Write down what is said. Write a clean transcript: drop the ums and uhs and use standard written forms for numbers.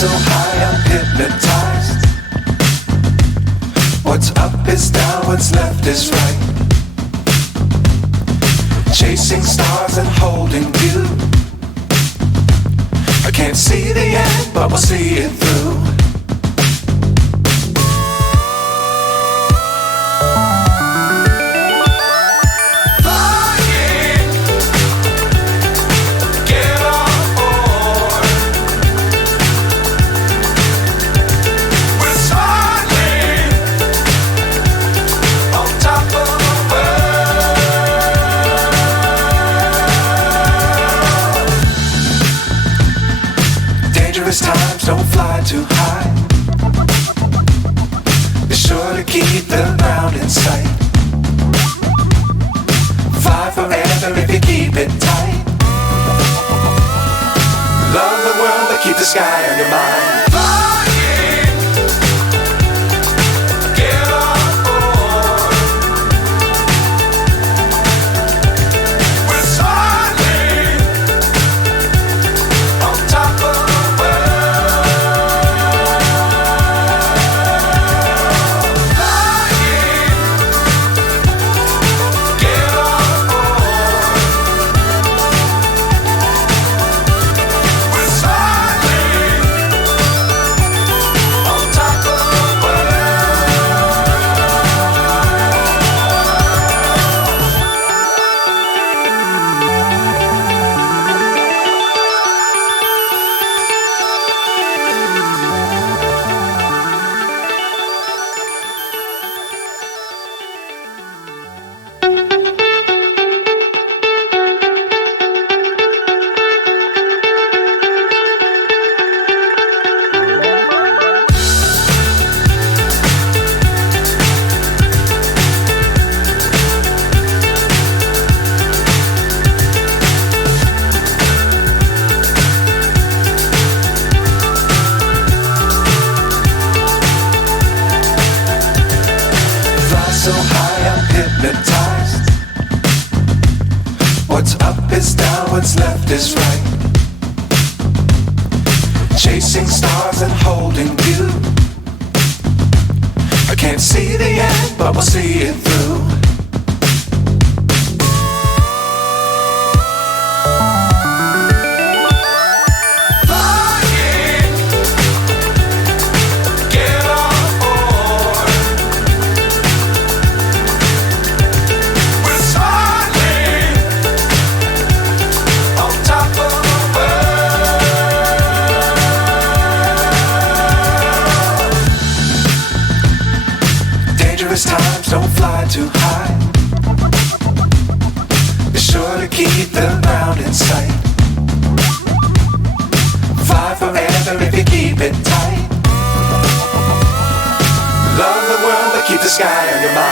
so high I'm hypnotized. What's up is down, what's left is right. Chasing stars and holding you. I can't see the end, but we'll see it through. Times don't fly too high. Be sure to keep the ground in sight. Fly forever if you keep it tight. Love the world but keep the sky on your mind. So high I'm hypnotized. What's up is down, what's left is right. Chasing stars and holding you. I can't see the end, but we'll see it through. Times don't fly too high. Be sure to keep the ground in sight. Fly forever if you keep it tight. Love the world but keep the sky on your mind.